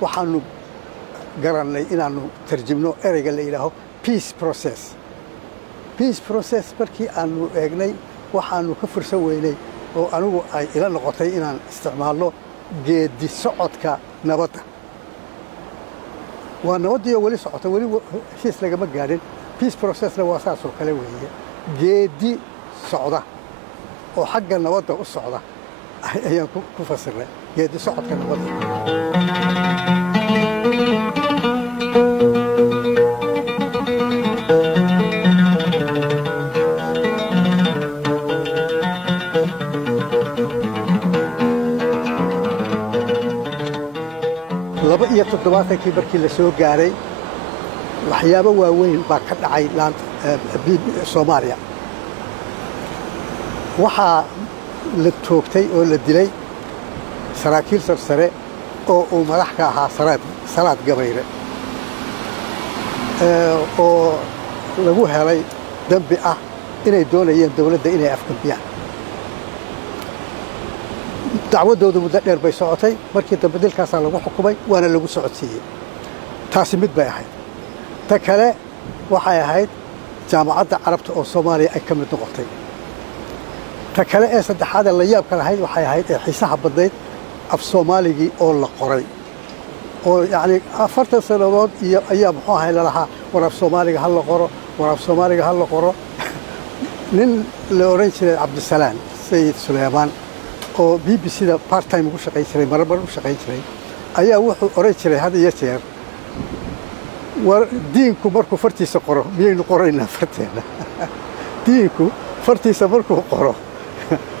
waxaanu garanay inaanu tarjumno ereyga la yidhaaho peace process markii aanu eegnay waxaanu ka fursan weynay oo anigu ay ila noqotay inaan isticmaalno geedi socodka nabadda waa nabaddii oo weli socota weli heshiis lagama gaadhin peace processna waa saasoo kale weeye geedi socda oo xagga nabadda u socda ayaan ku fasirnay geedi socodka nabadda iyo 70kii markii la soo gaaray waxyaabo waaweyn baa ka dhacay Soomaaliya waxaa la toogtay oo la dilay saraakiil sarsare oo uu madax ka ahaa Salaad Gabayre oo lagu helay dambi ah inay doonayeen dawladda inay afgambiyaan dacwadoodu muddo dheer bay socotay markii dambe dilkaas lagu xukumay waana lagu socodsiiyay taasi mid bay ahayd ta kale waxay ahayd jaamacadda carabta oo Soomaaliya ay ka mid noqotay ta kale ee saddexaad la yaab ka lahayd waxay ahayd xiisaha badnayd af Soomaaligii oo la qoray oo yaani 40 sanadood iyo ayaa muxuu ahay lahaa war af Soomaaliga hal la qoro war af Soomaaliga hal la qoro nin la oran jiray Cabdisalaam Sayid Suleymaan oo BBC-da part time ugu shaqayn jiray marbar u shaqayn jiray ayaa wuxuu oran jiray had iyo jeer war diinku markuu fartiisa qoro miyaynu qoraynaa farteena diinku fartiisa markuu qoro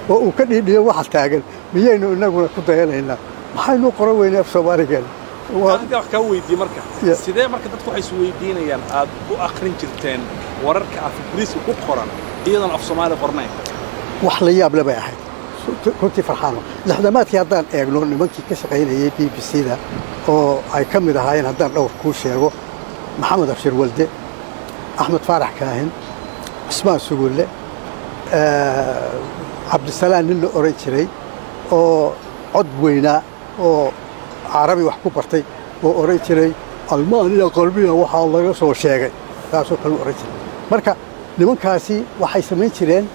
oo uu ka dhiidhiyo waxa taagan miyaynu inaguna ku dayanaynaa maxaynu qoran weynaa Soomaaliga wax ka weydiin marka sidee marka dadku waxay is weydiinayaan aad u akhrin jirteen wararka af Ingiriisi ku qoran iyadoo af Soomaali qornayn wax la yaab leh bay ahayd كنت فرحانة لحظات هذان أقولون نمكي كشقين BBC-da أو أي كم إذا هاين هذان أو كوشيرو محمد أبشر ولده أحمد فارح كاهن اسمه سجولة عبد السلام نلو أوريتشري أو عضوينا أو عربي وحكو برتي أو أوريتشري ألمانيا قلبية وحال الله يسوى شيء كاسو كانوا أوريتشري مركا نمكاسي وحي سمين شرين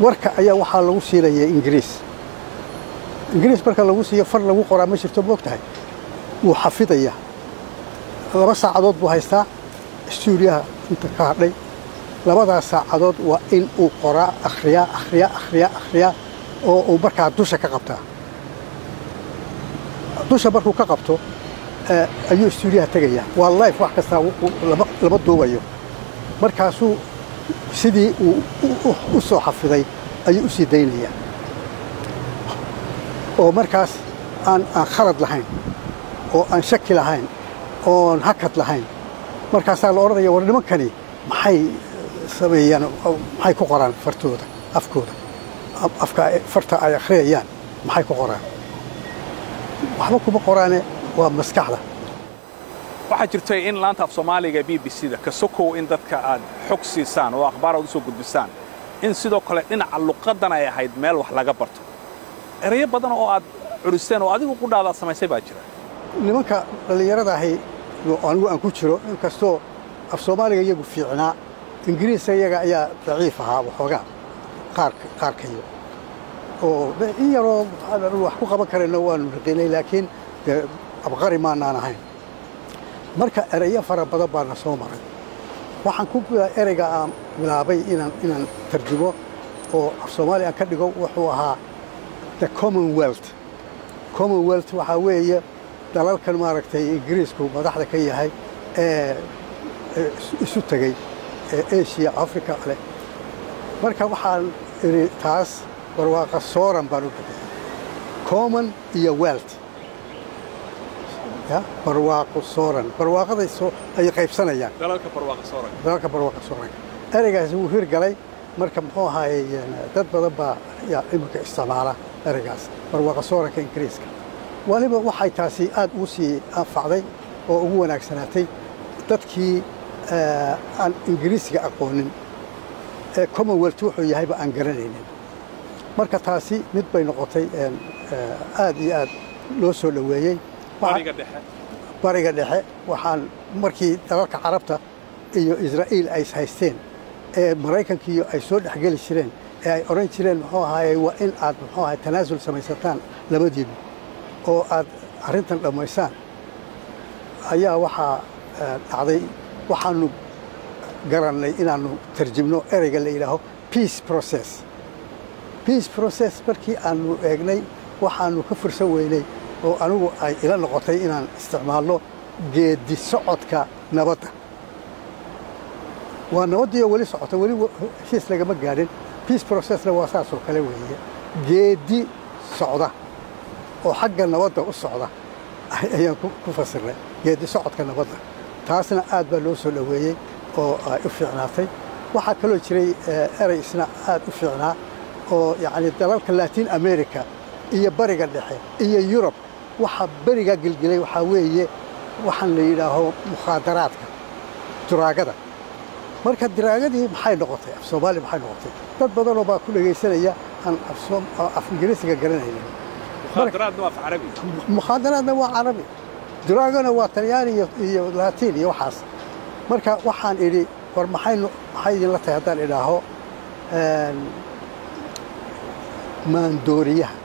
warka ayaa waxa lagu siiyay Ingiriis marka lagu siiyo far lagu qoraa ma jirto boogtahay uu xafidaya 2 saacadood buu haystaa stuudiyaha inta ka hadhay 2 saacadood waa in uu qoraa akhriya oo uu markaa dusha ka qabtaa dusha markuu ka qabto ayuu stuudiyaha tagaya waa live wax kasta laba duubayo markaasuu sidii uu soo xafiday ayuu u sii daynaya oo markaas aan khalad lahayn oo aan shaki lahayn oo hakad lahayn markaas la oranaya war nimankani maxay sameeyaan maxay ku qoraan fartooda afkooda afka farta ay akhriyaan maxay ku qoraan waxba kuma qoraane waa maskaxda waxaa jirtay in laanta af Soomaaliga BBC-da ka sokow in dadka aad xog siisaan oo akhbaar u soo gudbisaan in sidoo kale dhinaca luqadan ay ahayd meel wax laga barto erayo badan oo aad curiseen oo adigu ku dhaada samaysay baa jira nimanka dhalinyarada ahi anigu aan ku jiro inkastoo af Soomaaliga iyagu fiicnaa Ingiriisiga iyaga ayaa daciif ahaa waxoogaa qaarkayo oo iyaroo wax ku qaban karayna waanu raqiinay laakiin abqari ma ahayn marka erayo fara badan baa soo maray waxaan ku ereyga aan bilaabay inaan tarjumo oo af Soomaali aan ka dhigo wuxuu ahaa the Commonwealth waxa weeye dalalkan maaragtay Ingiriisku madaxda ka yahay isu tagay Asia Africa ale marka waxaan taas barwaaqa sooran baan u bixiyay common iyo wealth يا برواق الصورن برواق ذي سو أي قيب سنة يعني دلالك برواق الصورن أرجع زوهير قلي مركب هو هاي دد ضبا يا إمك استعماله أرجع برواق الصورن كإنجليزك وأنا بوحي تاسي أد وسي أفعلي وهو ناك سنتي تدكي عن إنجليزك أقولن Commonwealth wuxuu yahay ba aan garanaynin marka taasi mid bay noqotay aad iyo aad loo soo dhaweeyay bariga dhexe waxaan markii dalalka carabta iyo Israa'iil ay haysteen ee Mareykankiiyo ay soo dhaxgali jireen ee ay oran jireen muxuu ahaayay waa in aad muxuu ahaayay tanaasul samaysataan labadiiba oo aad arrintan dhammaysaan ayaa waxaa dhacday waxaanu garannay inaanu tarjumno ereyga la yidhaaho peace process markii aanu eegnay waxaanu ka fursan weynay oo anigu ay ila noqotay inaan isticmaalno geedi socodka nabadda waa nabaddiioo weli socota weli heshiis lagama gaadhin peace processna waa saasoo kale weeye geedi socda oo xagga nabadda u socda ayaan ku fasirnay geedi socodka nabadda taasna aad baa loo soo dhoweeyey oo ay u fiicnaatay waxaa kaloo jiray erey isna aad u fiicnaa oo yacni dalalka Latin America iyo bariga dhexe iyo Yurub waxa bariga gilgilay waxaa weeye waxaan la yidhaaho mukhaadaraadka duraagada marka diraagadii maxay noqotay af Soomaali maxay noqotay dad badan oo baa ku dhageysanaya aan af Ingiriisiga garanaynin mukhaadaraadna waa carabi duraagana waa Talyaani iyo Latin iyo waxaas marka waxaan idhi war maxay idinla tahay haddaan idhaaho maandooriyaha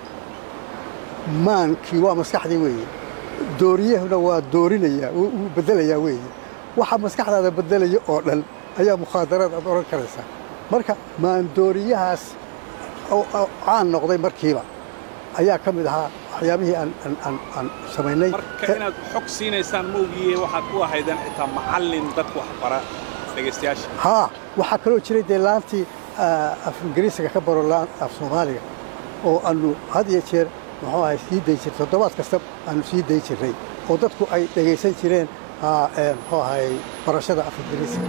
maankii waa maskaxdii weeye dooriyahuna waa doorinaya wuu bedelayaa weeye waxa maskaxdaada bedelaya oo dhan ayaa mukhaadaraad aad oran karaysaa marka maandooriyahaas oo caan noqday markiiba ayaa ka mid ahaa waxyaabihii aan samaynay marka inaad xog siinaysaan ma ogiye waxaad u ahaydeen xitaa macallin dadku wax bara dhegaystayaasha haa waxaa kaloo jiray dee laantii af Ingiriisiga ka baro af Soomaaliga oo aanu had iyo jeer muxuu ahay sii day jirtay toddobaad kasta aanu sii day jirnay oo dadku ay dhegaysan jireen muxuu ahay barashada af Ingiriisiga